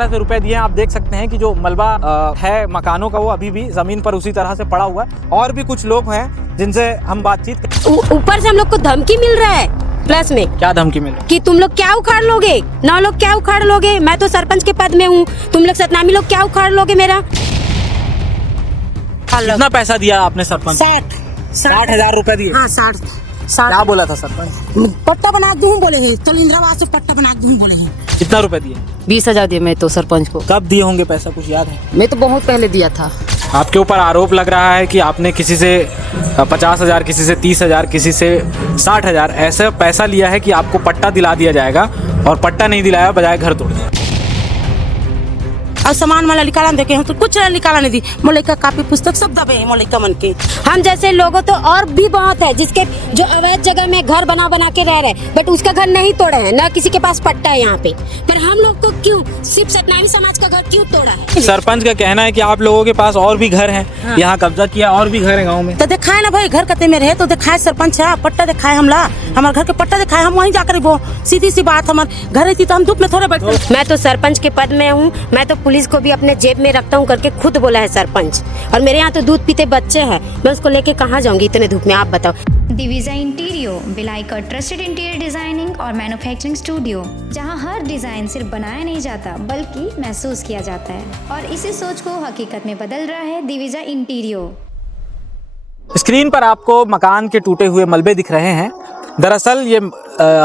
से रुपए दिए हैं। आप देख सकते हैं कि जो मलबा है मकानों का वो अभी भी जमीन पर उसी तरह से पड़ा हुआ है। और भी कुछ लोग हैं जिनसे हम बातचीत ऊपर से हम लोग को धमकी मिल रहा है, प्लस में क्या धमकी मिल रही है कि तुम लोग क्या उखाड़ लोगे, 9 लोग क्या उखाड़ लोगे। मैं तो सरपंच के पद में हूँ, तुम लोग सतनामी लोग क्या उखाड़ लोगे मेरा। कितना पैसा दिया आपने सरपंच? 60,000 रुपए दिए। हाँ 60। क्या बोला था सरपंच? पट्टा बना दूँ बोले हैं, तो इंदिरावास से पट्टा बना दूँ बोले हैं। कितना रुपए दिए? 20,000 दिए मैं तो सरपंच को। कब दिए होंगे पैसा, कुछ याद है? मैं तो बहुत पहले दिया था। आपके ऊपर आरोप लग रहा है कि आपने किसी से 50,000, किसी से 30,000, किसी से 60,000 ऐसा पैसा लिया है कि आपको पट्टा दिला दिया जाएगा, और पट्टा नहीं दिलाया, बजाय घर तोड़ दिया। और सामान वाला निकाला देखे हम तो कुछ निकाला नहीं दी। मोले का कापी पुस्तक सब दबे हैं मोले का मन के। हम जैसे लोगों तो और भी बहुत है जिसके जो अवैध जगह में घर बना बना के रह रहे, बट उसका घर नहीं तोड़े हैं, ना किसी के पास पट्टा है यहाँ पे। पर हम लोग को क्यों सिर्फ सतनामी समाज का घर क्यों तोड़ा है? सरपंच का कहना है कि आप लोगों के पास और भी घर हैं। हाँ। यहाँ कब्जा किया, और भी घर है गाँव में। तो दिखाए ना भाई, घर कते में रहे तो दिखाए सरपंच है, पट्टा दिखाए हमला, हमारे घर के पट्टा दिखाए, हम वहीं जाकर वो सीधी सी बात। हमारे घर थी तो हम धूप में थोड़े बैठे। मैं तो सरपंच के पद में हूँ, मैं तो पुलिस को भी अपने जेब में रखता हूँ करके खुद बोला है सरपंच। और मेरे यहाँ तो दूध पीते बच्चे हैं, मैं उसको लेके कहाँ जाऊंगी इतने धूप में, आप बताओ। दिविजा इंटीरियो बिलाई का ट्रस्टेड इंटीरियर डिजाइनिंग और मैन्युफैक्चरिंग स्टूडियो, जहां हर डिजाइन सिर्फ बनाया नहीं जाता बल्कि महसूस किया जाता है, और इसी सोच को हकीकत में बदल रहा है दिविजा इंटीरियो। स्क्रीन पर आपको मकान के टूटे हुए मलबे दिख रहे हैं। दरअसल ये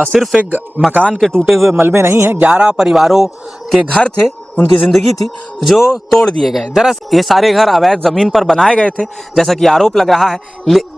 सिर्फ एक मकान के टूटे हुए मलबे नहीं है, 11 परिवारों के घर थे, उनकी ज़िंदगी थी, जो तोड़ दिए गए। दरअसल ये सारे घर अवैध ज़मीन पर बनाए गए थे, जैसा कि आरोप लग रहा है,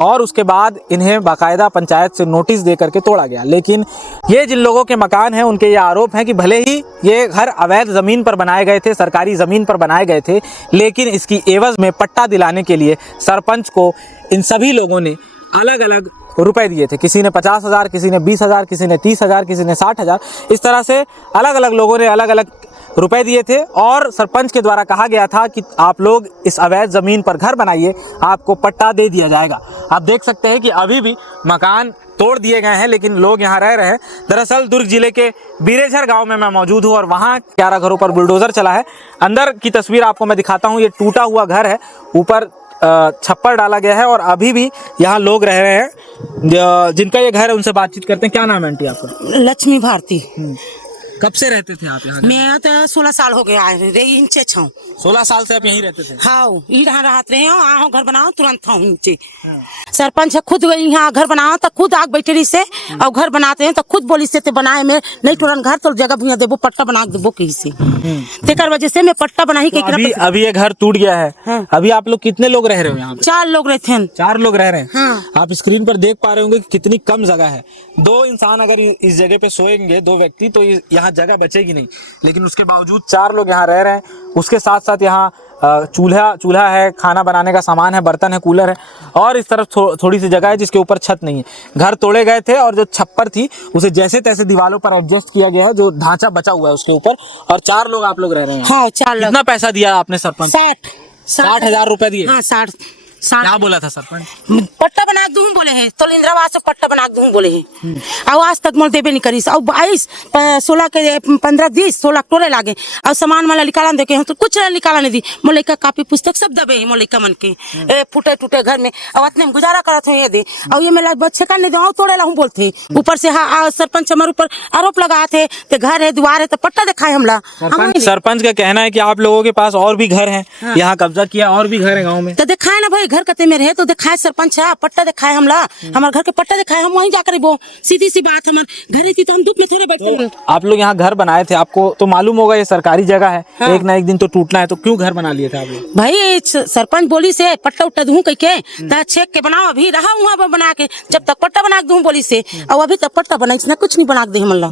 और उसके बाद इन्हें बाकायदा पंचायत से नोटिस दे करके तोड़ा गया। लेकिन ये जिन लोगों के मकान हैं, उनके ये आरोप हैं कि भले ही ये घर अवैध ज़मीन पर बनाए गए थे, सरकारी ज़मीन पर बनाए गए थे, लेकिन इसकी एवज़ में पट्टा दिलाने के लिए सरपंच को इन सभी लोगों ने अलग अलग रुपए दिए थे। किसी ने 50,000, किसी ने 20,000, किसी ने 30,000, किसी ने 60,000। इस तरह से अलग अलग लोगों ने अलग अलग रुपए दिए थे, और सरपंच के द्वारा कहा गया था कि आप लोग इस अवैध ज़मीन पर घर बनाइए, आपको पट्टा दे दिया जाएगा। आप देख सकते हैं कि अभी भी मकान तोड़ दिए गए हैं, लेकिन लोग यहाँ रह रहे हैं। दरअसल दुर्ग जिले के बीरेझर गांव में मैं मौजूद हूँ, और वहाँ 11 घरों पर बुलडोज़र चला है। अंदर की तस्वीर आपको मैं दिखाता हूँ। ये टूटा हुआ घर है, ऊपर छप्पर डाला गया है, और अभी भी यहाँ लोग रह रहे हैं जिनका ये घर है। उनसे बातचीत करते हैं। क्या नाम है आंटी आपका? लक्ष्मी भारती। कब से रहते थे आप यहाँ? मैं तो 16 साल हो गया इंचे छाऊ। 16 साल से आप यहीं रहते थे? हाँ, यहाँ रहते रहे हो, आओ घर बनाओ तुरंत आओ नीचे। सरपंच खुद यहाँ घर बनाओ तो खुद आग बैठे से, और घर बनाते हैं तो खुद बोली से बनाए में नहीं तुरंत घर तो जगह भूया देबो, पट्टा बना देबो कहीं से। तेकर वजह से मैं पट्टा बना ही तो अभी ये घर टूट गया है। हाँ। अभी आप लोग कितने लोग रह रहे हो यहाँ पे? 4 लोग रहते हैं। 4 लोग रह रहे हैं। हाँ। आप स्क्रीन पर देख पा रहे होंगे कि कितनी कम जगह है। 2 इंसान अगर इस जगह पे सोएंगे, 2 व्यक्ति, तो यहाँ जगह बचेगी नहीं, लेकिन उसके बावजूद 4 लोग यहाँ रह रहे हैं। उसके साथ साथ यहाँ चूल्हा है, खाना बनाने का सामान है, बर्तन है, कूलर है, और इस तरफ थोड़ी सी जगह है जिसके ऊपर छत नहीं है। घर तोड़े गए थे, और जो छप्पर थी उसे जैसे तैसे दीवारों पर एडजस्ट किया गया है, जो ढांचा बचा हुआ है उसके ऊपर, और 4 लोग आप लोग रह रहे हैं। हाँ 4 लोग। कितना पैसा दिया आपने सरपंच? 60,000 रुपए दिए। हाँ 60। क्या बोला था सरपंच? पट्टा बना दूँ बोले हैं, तो इंदिरावास से पट्टा बना दूँ बोले हैं। और आज तक मोल देबे नहीं करी। और 22, 16 के 15, 20, 16 टोरे लागे, और सामान वाला निकाला देखे हम तो कुछ निकाला नहीं दी। मोले का कापी पुस्तक सब दबे हैं मोले का मन के। फूटे टूटे घर में, और इतने गुजारा करते हैं ये दे, और ये मेरा बच्चे का नहीं दे तोड़े ला बोलते। ऊपर से हाँ सरपंच हमारे ऊपर आरोप लगाए थे, तो घर है, द्वार है, तो पट्टा दिखाए हमला। सरपंच का कहना है कि आप लोगों के पास और भी घर हैं। हाँ। यहाँ कब्जा किया, और भी घर है गाँव में। तो दिखाए ना भाई, घर कते में रहे तो दिखाए सरपंच है, पट्टा दिखाए हमला, हमारे घर के पट्टा दिखाए, हम वहीं जाकर वो सीधी सी बात। हमारे घर थी तो हम धूप में थोड़े बैठे। आप लोग यहाँ घर बनाए थे, आपको तो मालूम होगा ये सरकारी जगह है। हाँ। एक ना एक दिन तो टूटना है, तो क्यों घर बना लिए थे आप लोग? भाई सरपंच बोली से पट्टा उट्टा दूं कह के, छेक के बनाओ। अभी रहा वहाँ बना के, जब तक पट्टा बना दूं बोली से, और अभी तक पट्टा बना इसने कुछ नहीं बना दे हमला।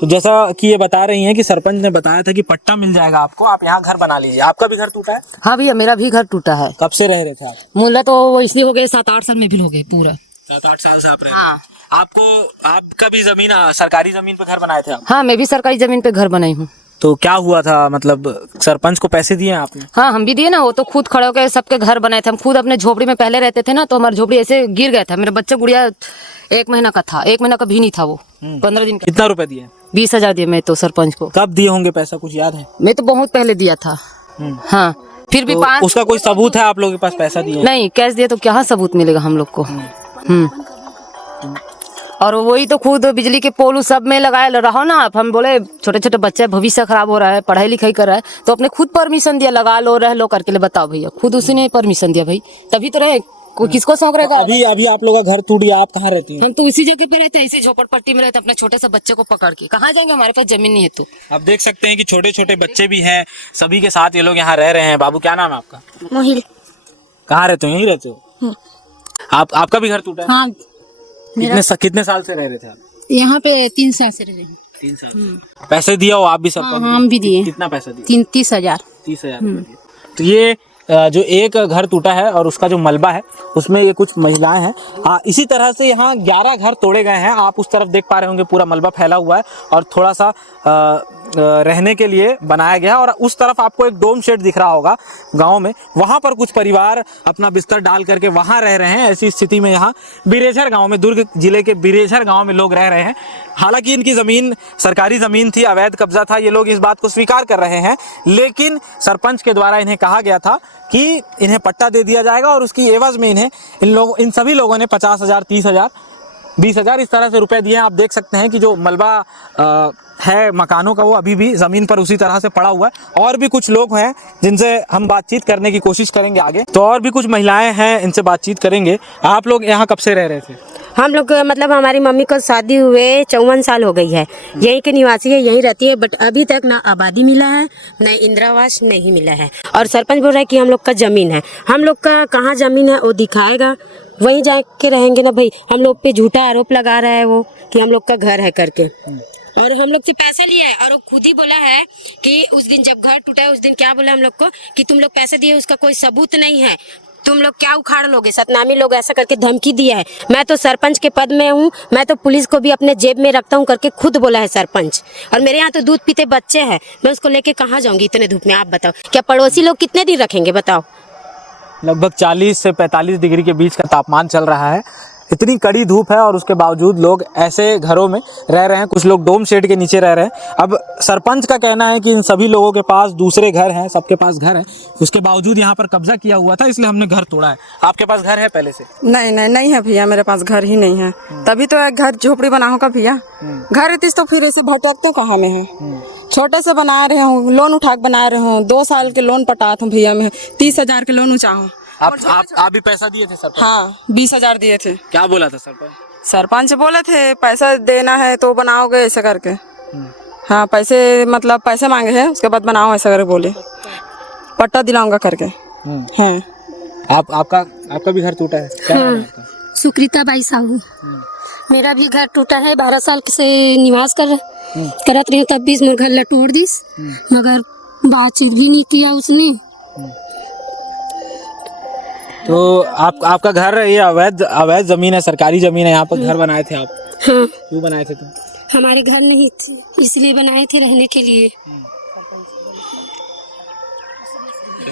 तो जैसा कि ये बता रही हैं कि सरपंच ने बताया था कि पट्टा मिल जाएगा आपको, आप यहाँ घर बना लीजिए। आपका भी घर टूटा है? हाँ भैया, मेरा भी घर टूटा है। कब से रह रहे थे आप? मुल्ला तो इसलिए हो गए 7-8 साल में भी हो गए पूरा। 7-8 साल से आप रहे? हाँ। आपका भी जमीन, सरकारी जमीन पे घर बनाए थे आप? हाँ, मैं भी सरकारी जमीन पे घर बनाई हूँ। तो क्या हुआ था, मतलब सरपंच को पैसे दिए आपने? हाँ हम भी दिए ना, वो तो खुद खड़े होकर सबके घर बनाए थे। हम खुद अपने झोपड़ी में पहले रहते थे ना, तो हमारी झोपड़ी ऐसे गिर गया था। मेरे बच्चे गुड़िया 1 महीना का था, 1 महीना का भी नहीं था वो, 15 दिन का। कितना रुपए दिए? 20,000 दिए मैं तो सरपंच को। कब दिए होंगे पैसा, कुछ याद है? मैं तो बहुत पहले दिया था। हाँ फिर भी तो 5 उसका कोई सबूत है आप लोगों के पास पैसा दिए? नहीं, कैश दिए तो क्या सबूत मिलेगा हम लोग को। और वही तो खुद बिजली के पोल सब में लगाए रहो ना आप। हम बोले छोटे छोटे बच्चे भविष्य खराब हो रहा है, पढ़ाई लिखाई कर रहा है, तो अपने खुद परमिशन दिया, लगा लो रह लो करके। ले बताओ भैया, खुद उसी ने परमिशन दिया भाई, तभी तो रहे। किसको शौक रहेगा? अभी आप लोगों का घर टूट गया, आप कहाँ रहती हैं? हम तो इसी जगह पे रहते हैं, इसी झोपड़पट्टी में रहते हैं, अपने छोटे से बच्चे को पकड़ के। कहाँ जाएंगे, हमारे पास जमीन नहीं है। तो आप देख सकते हैं कि छोटे छोटे बच्चे भी हैं, सभी के साथ ये लोग यहाँ रह रहे हैं। बाबू क्या नाम है आपका? मोहिल। कहाँ रहते हो? यहीं रहते हो? आपका भी घर टूटा है? हाँ कितने साल से रह रहे थे आप? यहाँ पे 3 साल से रह रहे हैं। 3 साल। पैसे दिया हो आप भी सरपंच? हाँ, हम भी दिए। कितना पैसा दिया? 30,000। 30,000। तो ये जो एक घर टूटा है और उसका जो मलबा है उसमें ये कुछ महिलाएं हैं। इसी तरह से यहाँ 11 घर तोड़े गए हैं। आप उस तरफ देख पा रहे होंगे, पूरा मलबा फैला हुआ है और थोड़ा सा रहने के लिए बनाया गया है। और उस तरफ आपको एक डोम शेड दिख रहा होगा गांव में, वहां पर कुछ परिवार अपना बिस्तर डाल करके वहां रह रहे हैं। ऐसी स्थिति में यहाँ बिरेझर गांव में, दुर्ग जिले के बिरेझर गांव में लोग रह रहे हैं। हालांकि इनकी जमीन सरकारी जमीन थी, अवैध कब्जा था, ये लोग इस बात को स्वीकार कर रहे हैं, लेकिन सरपंच के द्वारा इन्हें कहा गया था कि इन्हें पट्टा दे दिया जाएगा और उसकी एवज में इन्हें इन सभी लोगों ने 50,000, 30,000, 20,000 इस तरह से रुपए दिए हैं। आप देख सकते हैं कि जो मलबा है मकानों का वो अभी भी जमीन पर उसी तरह से पड़ा हुआ है। और भी कुछ लोग हैं जिनसे हम बातचीत करने की कोशिश करेंगे आगे। तो और भी कुछ महिलाएं हैं, इनसे बातचीत करेंगे। आप लोग यहाँ कब से रह रहे थे? हम लोग मतलब हमारी मम्मी को शादी हुए 54 साल हो गई है, यहीं के निवासी है, यहीं रहती है। बट अभी तक ना आबादी मिला है, ना इंदिरा आवास नहीं मिला है। और सरपंच बोल रहा है कि हम लोग का जमीन है। हम लोग का कहाँ जमीन है वो दिखाएगा, वहीं जाके रहेंगे ना भाई। हम लोग पे झूठा आरोप लगा रहा है वो कि हम लोग का घर है करके, और हम लोग से पैसा लिया है। और वो खुद ही बोला है कि उस दिन जब घर टूटा है उस दिन क्या बोला हम लोग को कि तुम लोग पैसे दिए, उसका कोई सबूत नहीं है, तुम लोग क्या उखाड़ लोगे, सतनामी लोग, ऐसा करके धमकी दिया है। मैं तो सरपंच के पद में हूँ, मैं तो पुलिस को भी अपने जेब में रखता हूँ करके खुद बोला है सरपंच। और मेरे यहाँ तो दूध पीते बच्चे हैं, मैं उसको लेके कहाँ जाऊंगी इतने धूप में? आप बताओ, क्या पड़ोसी लोग कितने दिन रखेंगे बताओ? लगभग 40 से 45 डिग्री के बीच का तापमान चल रहा है। इतनी कड़ी धूप है और उसके बावजूद लोग ऐसे घरों में रह रहे हैं। कुछ लोग डोम शेड के नीचे रह रहे हैं। अब सरपंच का कहना है कि इन सभी लोगों के पास दूसरे घर हैं, सबके पास घर है, उसके बावजूद यहाँ पर कब्जा किया हुआ था, इसलिए हमने घर तोड़ा है। आपके पास घर है पहले से? नहीं है भैया, मेरे पास घर ही नहीं है। तभी तो एक घर झोपड़ी बना होगा भैया। घर रहती तो फिर ऐसे भटकते कहाँ में है। छोटे से बना रहे हूँ, लोन उठा के बना रहे हूँ। 2 साल के लोन पटात हूँ भैया, मैं 30,000 के लोन उठा हूँ। आप भी पैसा दिए थे सरपंच? हाँ 20,000 दिए थे। क्या बोला था सरपंच? सरपंच बोले थे पैसा देना है तो बनाओगे ऐसे करके। हाँ पैसे मतलब पैसे मांगे हैं, उसके बाद बनाओ ऐसा करके बोले, पट्टा दिलाऊंगा करके। हाँ आपका भी घर टूटा है? क्या नाम है आपका? सुकृता बाई साहू। मेरा भी घर टूटा है, 12 साल से निवास करत रही, तब भी मोर घर लटोड़ दिस, मगर बातचीत भी नहीं किया उसने। तो आपका घर, ये अवैध जमीन है, सरकारी जमीन है, यहाँ पर घर बनाए थे आप? हाँ। क्यों बनाए थे तुम? हमारे घर नहीं थे इसलिए बनाए थे, रहने के लिए।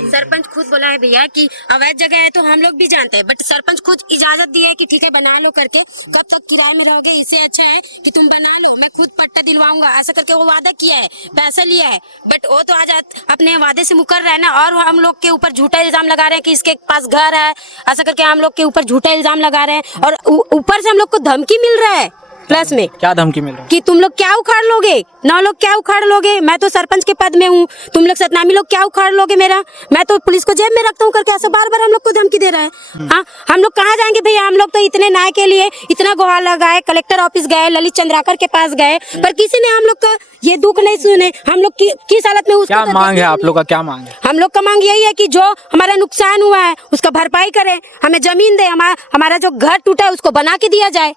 सरपंच खुद बोला है भैया कि अवैध जगह है, तो हम लोग भी जानते हैं, बट सरपंच खुद इजाजत दी है कि ठीक है बना लो करके। कब तक किराए में रहोगे, इससे अच्छा है कि तुम बना लो, मैं खुद पट्टा दिलवाऊंगा, ऐसा करके वो वादा किया है, पैसा लिया है। बट वो तो आज अपने वादे से मुकर रहा है ना, और हम लोग के ऊपर झूठा इल्जाम लगा रहे हैं कि इसके पास घर है, ऐसा करके हम लोग के ऊपर झूठा इल्जाम लगा रहे हैं। और ऊपर से हम लोग को धमकी मिल रहा है, प्लस में क्या धमकी मिल रहा है? कि तुम लोग क्या उखाड़ लोगे, 9 लोग क्या उखाड़ लोगे, मैं तो सरपंच के पद में हूँ, तुम लोग सतनामी लोग क्या उखाड़ लोगे मेरा, मैं तो पुलिस को जेब में रखता हूँ करके ऐसा बार बार हम लोग को धमकी दे रहा है। हाँ हम लोग कहाँ जाएंगे भैया? हम लोग तो इतने न्याय के लिए इतना गुहार लगाए, कलेक्टर ऑफिस गए, ललित चंद्राकर के पास गए, पर किसी ने हम लोग का ये दुख नहीं सुने। हम लोग किस हालत में, उसका क्या मांग है आप लोग का? क्या मांग है? हम लोग का मांग यही है कि जो हमारा नुकसान हुआ है उसका भरपाई करे, हमें जमीन दे, हमारा जो घर टूटा है उसको बना के दिया जाए।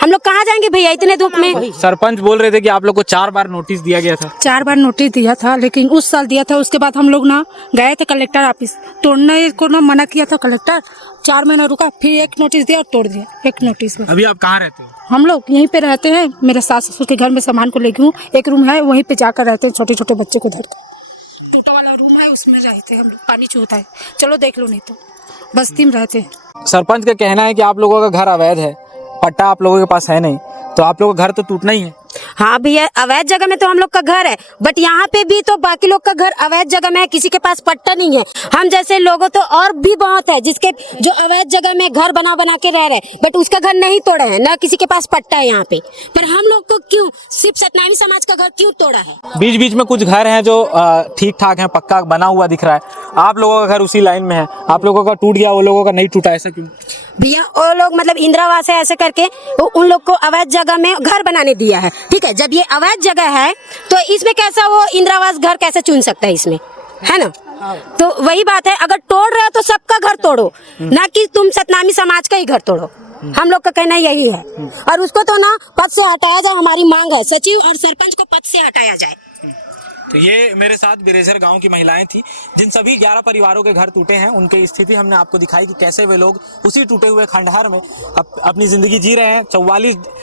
हम लोग कहाँ जाएंगे भैया इतने धूप में। सरपंच बोल रहे थे कि आप लोग को 4 बार नोटिस दिया गया था। 4 बार नोटिस दिया था, लेकिन उस साल दिया था। उसके बाद हम लोग ना गए थे कलेक्टर ऑफिस, तोड़ने को ना मना किया था कलेक्टर। 4 महीना रुका, फिर एक नोटिस दिया और तोड़ दिया एक नोटिस में। अभी आप कहाँ रहते हो? हम लोग यहीं पे रहते हैं, मेरे सास ससुर के घर में सामान को लेके हूँ। एक रूम है वहीं पे जाकर रहते हैं, छोटे छोटे बच्चे को धर कर। टूटा वाला रूम है उसमें रहते हैं हम लोग, पानी चूहता है। चलो देख लो, नहीं तो बस्ती में रहते हैं। सरपंच का कहना है कि आप लोगों का घर अवैध है, पट्टा आप लोगों के पास है नहीं, तो आप लोगों का घर तो टूटना ही है। हाँ भैया, अवैध जगह में तो हम लोग का घर है, बट यहाँ पे भी तो बाकी लोग का घर अवैध जगह में है, किसी के पास पट्टा नहीं है। हम जैसे लोगों तो और भी बहुत है जिसके जो अवैध जगह में घर बना बना के रह रहे, बट उसका घर नहीं तोड़ा है, ना किसी के पास पट्टा है यहाँ पे। पर हम लोग को क्यों सिर्फ सतनामी समाज का घर क्यों तोड़ा है? बीच बीच में कुछ घर हैं जो ठीक ठाक हैं, पक्का बना हुआ दिख रहा है। आप लोगों का घर उसी लाइन में है, आप लोगों का टूट गया, वो लोगों का नहीं टूटा, ऐसा क्यों? भैया वो लोग मतलब इंदिरावास है ऐसे करके उन लोग को अवैध जगह में घर बनाने दिया है। ठीक है, जब ये अवैध जगह है तो इसमें कैसा वो इंदिरावास घर कैसे चुन सकता है इसमें, है ना? तो वही बात है, अगर तोड़ रहे हो तो सबका घर तोड़ो, ना कि तुम सतनामी समाज का ही घर तोड़ो। हम लोग का कहना यही है। और उसको तो ना पद से हटाया जाए, हमारी मांग है। सचिव और सरपंच को पद से हटाया जाए। तो ये मेरे साथ बिरेझर गांव की महिलाएं थी जिन सभी 11 परिवारों के घर टूटे हैं। उनकी स्थिति हमने आपको दिखाई कि कैसे वे लोग उसी टूटे हुए खंडहर में अपनी ज़िंदगी जी रहे हैं।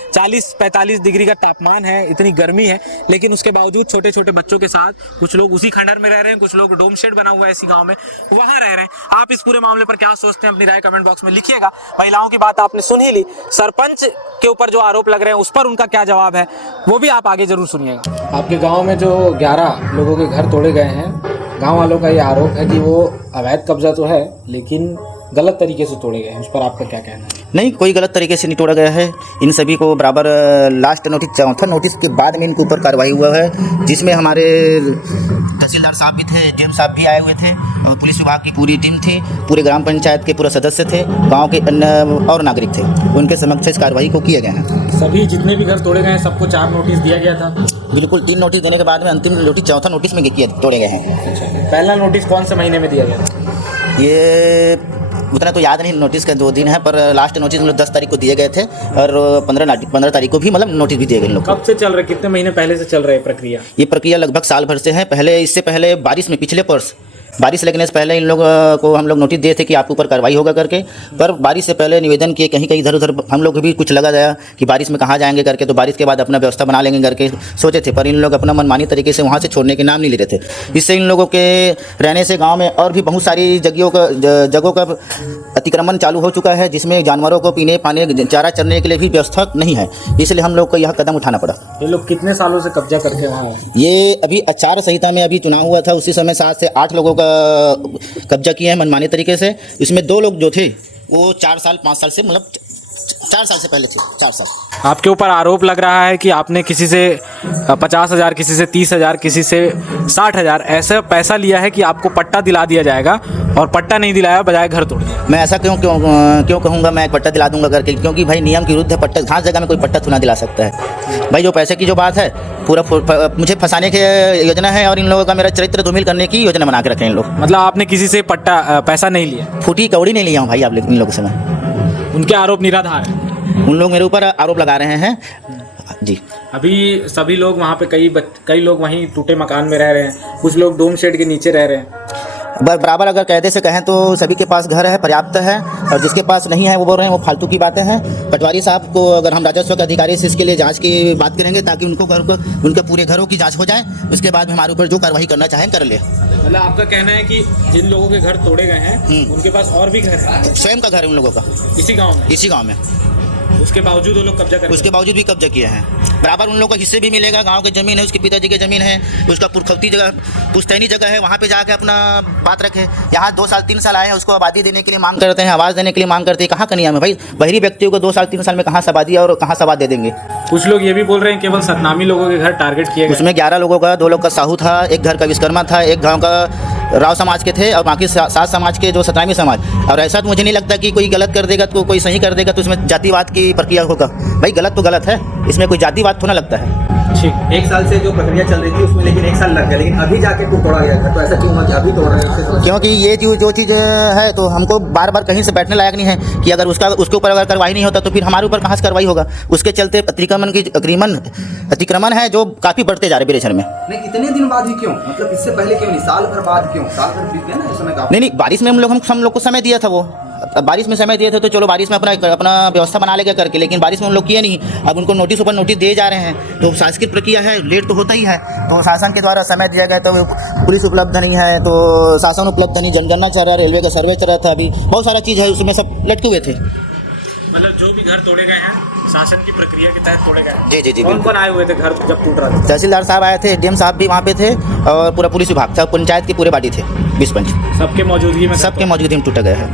40-45 डिग्री का तापमान है, इतनी गर्मी है, लेकिन उसके बावजूद छोटे छोटे बच्चों के साथ कुछ लोग उसी खंडहर में रह रहे हैं, कुछ लोग डोम शेड बना हुआ है इसी गाँव में, वहाँ रह रहे हैं। आप इस पूरे मामले पर क्या सोचते हैं, अपनी राय कमेंट बॉक्स में लिखिएगा। महिलाओं की बात आपने सुन ही ली, सरपंच के ऊपर जो आरोप लग रहे हैं उस पर उनका क्या जवाब है वो भी आप आगे जरूर सुनिएगा। आपके गाँव में जो 11 लोगों के घर तोड़े गए हैं, गांव वालों का ये आरोप है कि वो अवैध कब्जा तो है लेकिन गलत तरीके से तोड़े गए हैं, उस पर आपका क्या कहना है? नहीं, कोई गलत तरीके से नहीं तोड़ा गया है। इन सभी को बराबर लास्ट नोटिस, चौथा नोटिस के बाद में इनके ऊपर कार्रवाई हुआ है, जिसमें हमारे तहसीलदार साहब भी थे, डीएम साहब भी आए हुए थे, और पुलिस विभाग की पूरी टीम थी, पूरे ग्राम पंचायत के पूरे सदस्य थे, गांव के अन्य और नागरिक थे। उनके समक्ष इस कार्रवाई को किया गया है। सभी जितने भी घर तोड़े गए हैं सबको 4 नोटिस दिया गया था? बिल्कुल, 3 नोटिस देने के बाद में अंतिम नोटिस चौथा नोटिस में तोड़े गए हैं। पहला नोटिस कौन से महीने में दिया गया था? ये उतना तो याद नहीं, नोटिस का 2 दिन है, पर लास्ट नोटिस हम लोग 10 तारीख को दिए गए थे और 15 तारीख को भी मतलब नोटिस भी दिए गए लोग। कब से चल रहा है, कितने महीने पहले से चल रहा है प्रक्रिया? ये प्रक्रिया लगभग साल भर से है। पहले, इससे पहले बारिश में, पिछले वर्ष बारिश लगने से पहले इन लोग को हम लोग नोटिस दिए थे कि आपके ऊपर कार्रवाई होगा करके, पर बारिश से पहले निवेदन किए, कहीं कहीं इधर उधर हम लोग भी कुछ लगा जाया कि बारिश में कहाँ जाएंगे करके, तो बारिश के बाद अपना व्यवस्था बना लेंगे करके सोचे थे, पर इन लोग अपना मनमानी तरीके से वहाँ से छोड़ने के नाम नहीं ले रहे थे। इससे इन लोगों के रहने से गाँव में और भी बहुत सारी जगहों का अतिक्रमण चालू हो चुका है, जिसमें जानवरों को पीने पानी चारा चरने के लिए भी व्यवस्था नहीं है, इसलिए हम लोग को यह कदम उठाना पड़ा। ये लोग कितने सालों से कब्जा करके वहाँ? ये अभी आचार संहिता में अभी चुनाव हुआ था, उसी समय 7 से 8 लोगों का कब्जा किए हैं मनमानी तरीके से। इसमें 2 लोग जो थे वो 4 साल 5 साल से, मतलब 4 साल से पहले थे, 4 साल। आपके ऊपर आरोप लग रहा है कि आपने किसी से 50,000, किसी से 30,000, किसी से 60,000 ऐसा पैसा लिया है कि आपको पट्टा दिला दिया जाएगा, और पट्टा नहीं दिलाया, बजाय घर तोड़ दिया। मैं ऐसा क्यों कहूँगा मैं पट्टा दिला दूंगा करके, क्योंकि भाई नियम के विरुद्ध है। पट्टा हर जगह में कोई पट्टा थोड़ा दिला सकता है भाई। जो पैसे की जो बात है, पूरा मुझे फंसाने की योजना है, और इन लोगों का मेरा चरित्र धूमिल करने की योजना बना के रखे हैं इन लोग। मतलब आपने किसी से पैसा नहीं लिया? फूटी कौड़ी नहीं लिया हूँ भाई आप इन लोगों से मैं। उनके आरोप निराधार है? उन लोग मेरे ऊपर आरोप लगा रहे हैं जी। अभी सभी लोग वहाँ पे कई लोग वहीं टूटे मकान में रह रहे हैं, कुछ लोग डोम शेड के नीचे रह रहे हैं। बराबर अगर कायदे से कहें तो सभी के पास घर है, पर्याप्त है, और जिसके पास नहीं है वो बोल रहे हैं वो फालतू की बातें हैं। पटवारी साहब को अगर हम राजस्व के अधिकारी से इसके लिए जांच की बात करेंगे, ताकि उनके पूरे घरों की जांच हो जाए, उसके बाद हमारे ऊपर जो कार्रवाई करना चाहें कर ले। मतलब आपका कहना है कि जिन लोगों के घर तोड़े गए हैं उनके पास और भी घर है? स्वयं का घर है उन लोगों का, इसी गाँव में? इसी गाँव में। उसके बावजूद वो लोग कब्जा कर, उसके बावजूद भी कब्जा किए हैं। बराबर उन लोगों को हिस्से भी मिलेगा। गांव की ज़मीन है, उसके पिताजी की ज़मीन है, उसका पुरखौती जगह, पुश्तैनी जगह है, वहाँ पे जाके अपना बात रखे। यहाँ 2 साल 3 साल आए हैं, उसको आबादी देने के लिए मांग करते हैं, आवाज़ देने के लिए मांग करते हैं। कहाँ का नियम है भाई? बहरी व्यक्तियों को 2 साल 3 साल में कहाँ से आबादी और कहाँ से आबाद दे देंगे? कुछ लोग ये भी बोल रहे हैं केवल सतनामी लोगों के घर टारगेट किए गए। उसमें 11 लोगों का, 2 लोग का साहू था, एक घर का विश्वकर्मा था, एक गाँव का राव समाज के थे, और बाकी 7 समाज के जो सतनामी समाज। और ऐसा तो मुझे नहीं लगता कि कोई गलत कर देगा तो कोई सही कर देगा तो उसमें जातिवाद की प्रक्रिया होगा। भाई गलत तो गलत है, इसमें कोई जातिवाद थोड़ा लगता है। ठीक। एक साल से जो प्रक्रिया चल रही थी उसमें लेकिन एक साल लग गया, लेकिन अभी जाके तोड़ा गया घर, तो ऐसा क्यों हुआ कि अभी तोड़ रहे हैं? क्योंकि ये जो चीज़ है तो हमको बार बार कहीं से बैठने लायक नहीं है कि अगर उसके ऊपर अगर कार्रवाई नहीं होता तो फिर हमारे ऊपर कहाँ से कार्रवाई होगा। उसके चलते अतिक्रमण है जो काफ़ी बढ़ते जा रहे बेरेछर में। नहीं, इतने दिन बाद ही क्यों, मतलब इससे पहले क्यों नहीं, साल भर बाद क्यों? साल भर बीत गया ना इस समय का। नहीं, बारिश में हम लोग को समय दिया था, वो बारिश में समय दिए थे तो चलो बारिश में अपना व्यवस्था बना लेगा करके, लेकिन बारिश में हम लोग किए नहीं। अब उनको नोटिस ऊपर नोटिस दिए जा रहे हैं, तो शासकीय प्रक्रिया है, लेट तो होता ही है। तो शासन के द्वारा समय दिया गया, तो पुलिस उपलब्ध नहीं है, तो शासन उपलब्ध नहीं, जनगणना चल रहा है, रेलवे का सर्वे चल रहा था, अभी बहुत सारा चीज़ है, उसमें सब लटके हुए थे। मतलब जो भी घर तोड़े गए हैं शासन की प्रक्रिया के तहत तोड़े गए। जी। कौन कौन आए हुए थे घर जब टूट रहा था? तहसीलदार साहब आए थे, डीएम साहब भी वहाँ पे थे, और पूरा पुलिस विभाग था, पंचायत के पूरे बाटी थे 20-25 सबके मौजूदगी में सबके मौजूदगी में टूटा गया है।